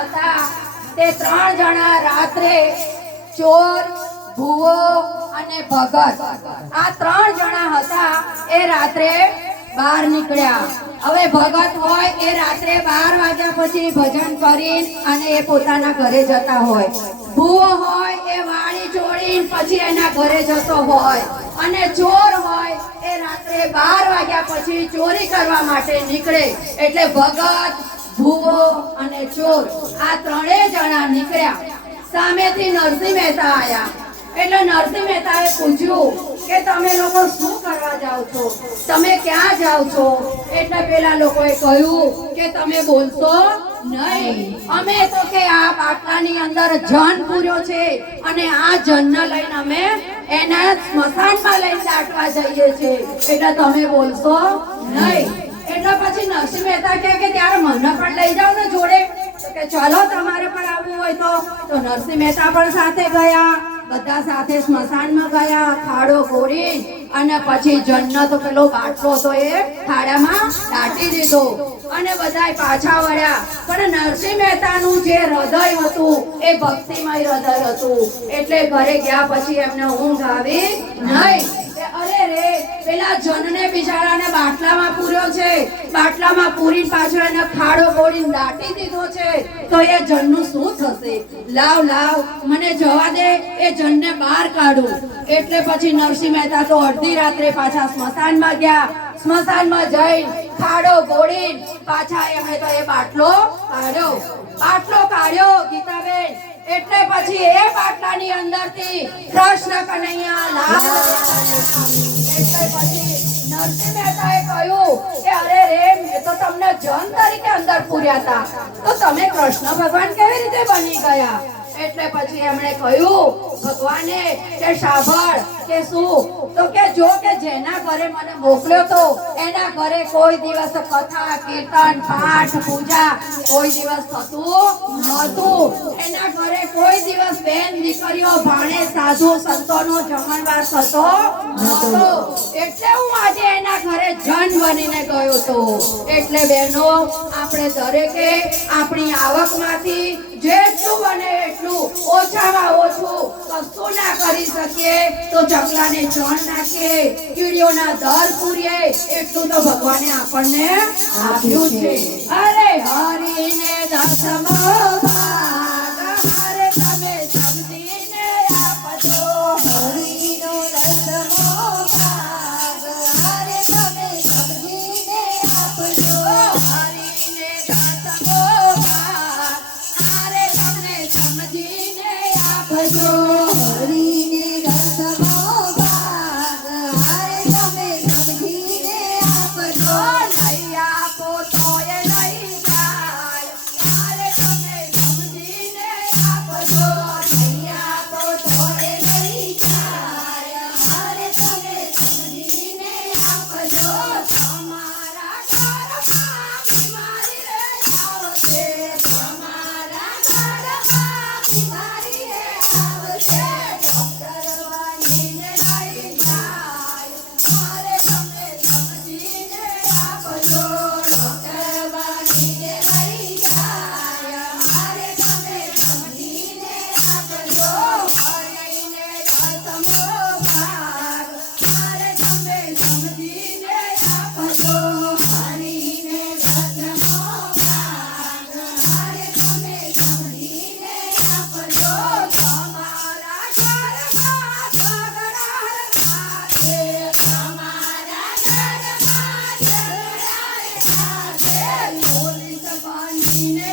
હતા તે 3 જણા રાત્રે ચોર, ભૂવો અને ભગત આ 3 જણા હતા એ રાત્રે બહાર નીકળ્યા. હવે ભગત હોય એ રાત્રે 12 વાગ્યા પછી ભજન કરી અને એ પોતાના ઘરે જતા હોય. ભૂવો હોય એ વાળી ચોરીને પછી એના ઘરે જતો હોય અને ચોર હોય એ રાત્રે 12 વાગ્યા પછી ચોરી કરવા માટે નીકળે. એટલે ભગત, ભૂવો અને ચોર આ 3 જણા નીકળ્યા. સામેથી નરસિંહ મહેતા આવ્યા. એટલે નરસિંહ મહેતાએ પૂછ્યું કે તમે લોકો શું કરવા જાઓ છો, તમે ક્યાં જાઓ છો? એટલે પેલા લોકોએ કહ્યું કે તમે બોલશો નહીં, અમે તો કે આ બાટલાની અંદર જન પૂર્યો છે અને આ જનને લઈને અમે એના સ્મશાનમાં લઈને દાટવા જઈએ છીએ, એટલે તમે બોલશો નહીં. એટલે પછી નરસિંહ મહેતા કહે કે ત્યારે મને પણ લઈ જાઓ ને જોડે. તો કે ચલો તમારે પણ આવવું હોય તો નરસિંહ મહેતા પણ સાથે ગયા. બધા સાથે સ્મશાનમાં ગયા, ખાડો ગોળી અને પછી જન્નત તો પેલો બાટલો તો એ ખાડામાં દાટી દીધો અને બધાય પાછા વળ્યા. પણ નરસિંહ મહેતાનું જે હૃદય હતું એ ભક્તિમય હૃદય હતું એટલે ઘરે ગયા પછી એમને ઊંઘ આવી નહીં. અરે રે પેલા જનને બિચારાને બાટલામાં પૂર્યો છે, બાટલામાં પૂરી પાછળ એને ખાડો ગોળીને દાટી દીધો છે, તો એ જનનું શું થશે? લાવ મને જવા દે, એ જનને બહાર કાઢું. એટલે પછી નરસિંહ મહેતા તો અડધી રાત્રે પાછા સ્મશાનમાં ગયા. સ્મશાનમાં જઈ ખાડો ગોળી પાછા એમણે તો એ બાટલો કાઢ્યો ગીતાબેન. એટલે પછી એ બાટલાની અંદરથી કૃષ્ણ કનૈયા લાલ. એટલે પછી નરસિંહ મહેતાએ કહ્યું કે અરે રે મેં તો તમને જન તરીકે અંદર પૂર્યા હતા, તો તમે કૃષ્ણ ભગવાન કેવી રીતે બની ગયા? એટલે પછી એમણે કહ્યું ભગવાને કે સાંભળ કે શું? તો કે જો કે જેના ઘરે મને મોકલ્યો તો એના ઘરે કોઈ દિવસ કથા, કીર્તન, પાઠ, પૂજા કોઈ દિવસ થતું નહોતું. એના ઘરે કોઈ દિવસ બેન દીકરીઓ, ભાણે, સાધુ સંતોનો જમણવાર થતો નહોતો. એટલે હું આજે એના ઘરે જન બનીને ગયો હતો. એટલે બહેનો આપણે દરેકે આપણી આવકમાંથી જેટલું બને એટલું ઓછામાં ઓછું કશું ના કરી શકીએ તો ચકલાને જણ નાખીએ, કીડીઓના દર પૂરીએ, એટલું તો ભગવાને આપણને આપ્યું છે. અરે હરીને દસમો ભાગ હારે તમે સમજીને આપજો. હરીનો દસમો ભાગ હારે તમે સમજીને આપજો. હરીને દસમો ભાગ હારે તમને સમજીને આપજો. હરીને દસમો ભાગ હારે તમે સમજીને આપજો. નહીં આપો તોય નહીં જાય, હારે તમે સમજીને આપજો. નહીં આપો તોય નહીં જાય, હારે તમે સમજીને આપજો. તમારા ઘરમાં બીમારી રે આવશે, તમારા ઘરમાં બીમારી રે આવશે. ડોક્ટર બનીને નહીં જાય, હારે તમે સમજીને આપજો. ડોક્ટર બનીને નહીં જાય, હારે તમે સમજીને આપજો. હરીને દસમો ભાગ હારે તમે સમજીને આપજો. હરીને દસમો ભાગ હારે તમે સમજીને આપજો. તમારા ઘરમાં ઝઘડા થશે, તમારા ઘરમાં ઝઘડા થશે. પોલીસ બનીને